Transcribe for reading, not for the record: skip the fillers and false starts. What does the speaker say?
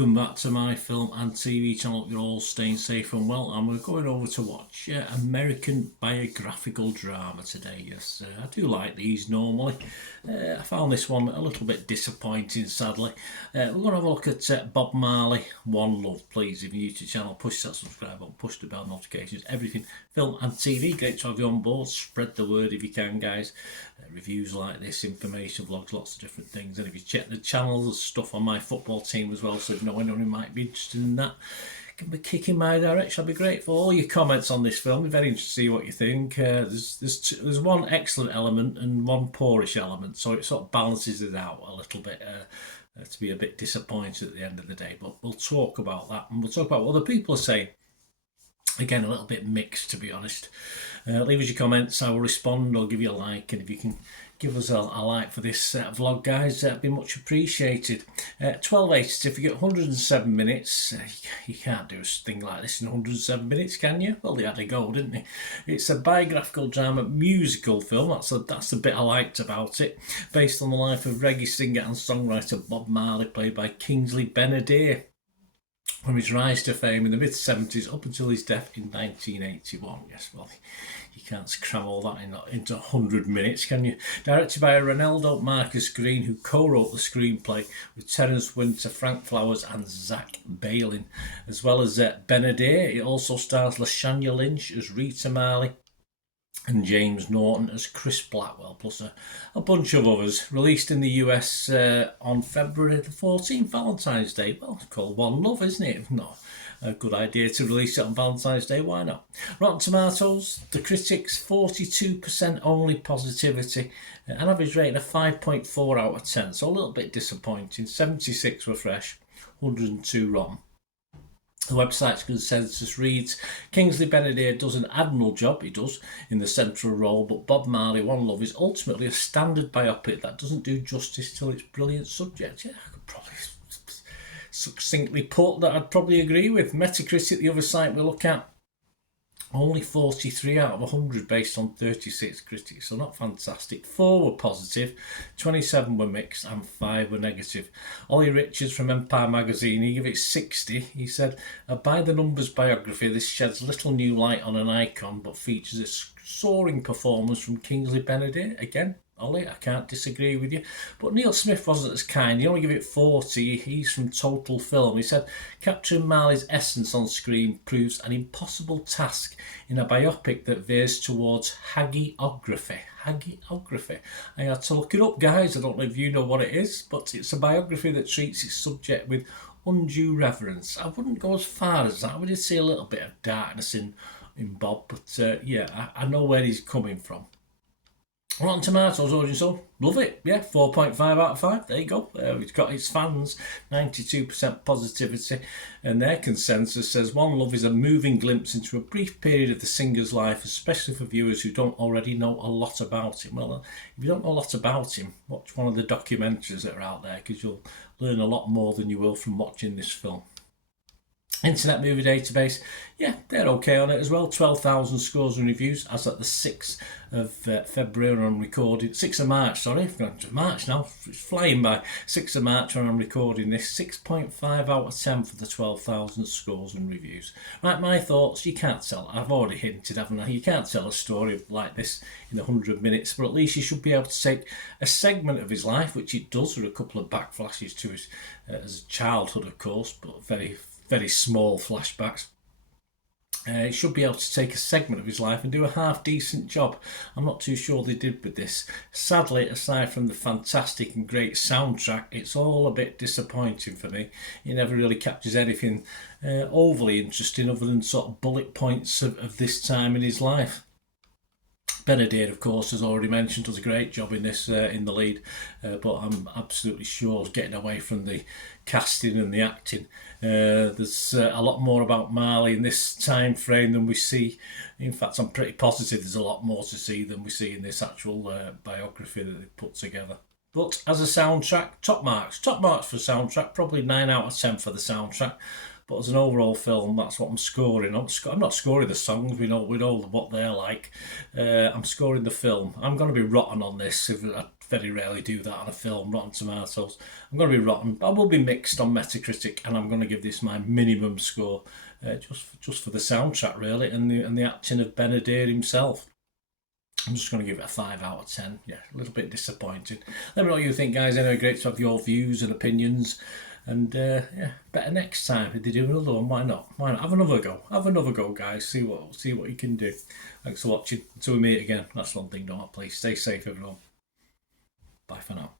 welcome back to my film and TV channel. You're all staying safe and well, and we're going over to watch American biographical drama today. Yes, I do like these normally. I found this one a little bit disappointing, sadly. We're going to have a look at Bob Marley, One Love. Please, if you're new to the channel, push that subscribe button, push the bell notifications, everything film and TV. Great to have you on board. Spread the word if you can, guys. Reviews like this, information vlogs, lots of different things. And if you check the channel, there's stuff on my football team as well, so if you know anyone who might be interested in that, give me a kick in my direction. I'll be grateful. All your comments on this film, I'm very interested to see what you think. There's one excellent element and one poorish element, so it sort of balances it out a little bit to be a bit disappointed at the end of the day. But we'll talk about that, and we'll talk about what other people are saying. Again, a little bit mixed, to be honest. Leave us your comments. I will respond or give you a like, and if you can give us a like for this vlog, guys, that'd be much appreciated. 12A certificate, 107 minutes. You can't do a thing like this in 107 minutes, can you? Well, they had a go, didn't they? It's a biographical drama musical film. That's the bit I liked about it. Based on the life of reggae singer and songwriter Bob Marley, played by Kingsley Ben-Adir, from his rise to fame in the mid-70s up until his death in 1981. Yes, well, you can't cram all that into 100 minutes, can you? Directed by Ronaldo Marcus Green, who co-wrote the screenplay with Terence Winter, Frank Flowers and Zach Bailin, as well as Ben-Adir. It also stars Lashanya Lynch as Rita Marley and James Norton as Chris Blackwell, plus a bunch of others. Released in the US on February the 14th, Valentine's Day. Well, it's called One Love, isn't it? No, a good idea to release it on Valentine's Day, why not? Rotten Tomatoes, the critics, 42% only positivity, an average rating of 5.4 out of 10, so a little bit disappointing. 76 were fresh, 102 rotten. The website's consensus reads, Kingsley Ben-Adir does an admirable job, he does, in the central role, but Bob Marley, One Love is ultimately a standard biopic that doesn't do justice to its brilliant subject. Yeah, I could probably succinctly put that I'd probably agree with. Metacritic, the other site we look at, only 43 out of 100 based on 36 critics, so not fantastic. 4 were positive, 27 were mixed, and 5 were negative. Ollie Richards from Empire magazine, he gave it 60. He said, a by-the-numbers biography, this sheds little new light on an icon, but features a soaring performance from Kingsley Ben-Adir. Again, Ollie, I can't disagree with you. But Neil Smith wasn't as kind. He only gave it 40. He's from Total Film. He said, capturing Marley's essence on screen proves an impossible task in a biopic that veers towards hagiography. Hagiography. I had to look it up, guys. I don't know if you know what it is, but it's a biography that treats its subject with undue reverence. I wouldn't go as far as that. I would see a little bit of darkness in Bob, but yeah, I know where he's coming from. Rotten Tomatoes audience, love it. Yeah, 4.5 out of 5. There you go. It's got its fans, 92% positivity, and their consensus says One Love is a moving glimpse into a brief period of the singer's life, especially for viewers who don't already know a lot about him. Well, if you don't know a lot about him, watch one of the documentaries that are out there, because you'll learn a lot more than you will from watching this film. Internet Movie Database, yeah, they're okay on it as well. 12,000 scores and reviews as at the 6th of February when I'm recording. 6th of March, sorry, I've gone to March now, it's flying by. 6th of March when I'm recording this. 6.5 out of 10 for the 12,000 scores and reviews. Right, my thoughts, you can't tell, I've already hinted, haven't I? You can't tell a story like this in 100 minutes, but at least you should be able to take a segment of his life, which it does, with a couple of backflashes to his as childhood, of course, but very small flashbacks. He should be able to take a segment of his life and do a half-decent job. I'm not too sure they did with this. Sadly, aside from the fantastic and great soundtrack, it's all a bit disappointing for me. It never really captures anything overly interesting other than sort of bullet points of this time in his life. Ben-Adir, of course, as already mentioned, does a great job in this, in the lead, but I'm absolutely sure getting away from the casting and the acting. There's a lot more about Marley in this time frame than we see. In fact, I'm pretty positive there's a lot more to see than we see in this actual biography that they put together. But as a soundtrack, top marks for soundtrack, probably 9 out of 10 for the soundtrack. But as an overall film, that's what I'm scoring. I'm not scoring the songs, we know what they're like. I'm scoring the film. I'm going to be rotten on this. very rarely do that on a film. Rotten Tomatoes. I'm going to be rotten. I will be mixed on Metacritic, and I'm going to give this my minimum score, just for the soundtrack really, and the acting of Ben Adair himself. I'm just going to give it a 5 out of 10. Yeah, a little bit disappointing. Let me know what you think, guys. Anyway, great to have your views and opinions. And yeah, better next time if they do another one. Why not? Why not? Have another go. Have another go, guys. See what you can do. Thanks for watching. Until we meet again. That's one thing, don't I? Please stay safe, everyone. Bye for now.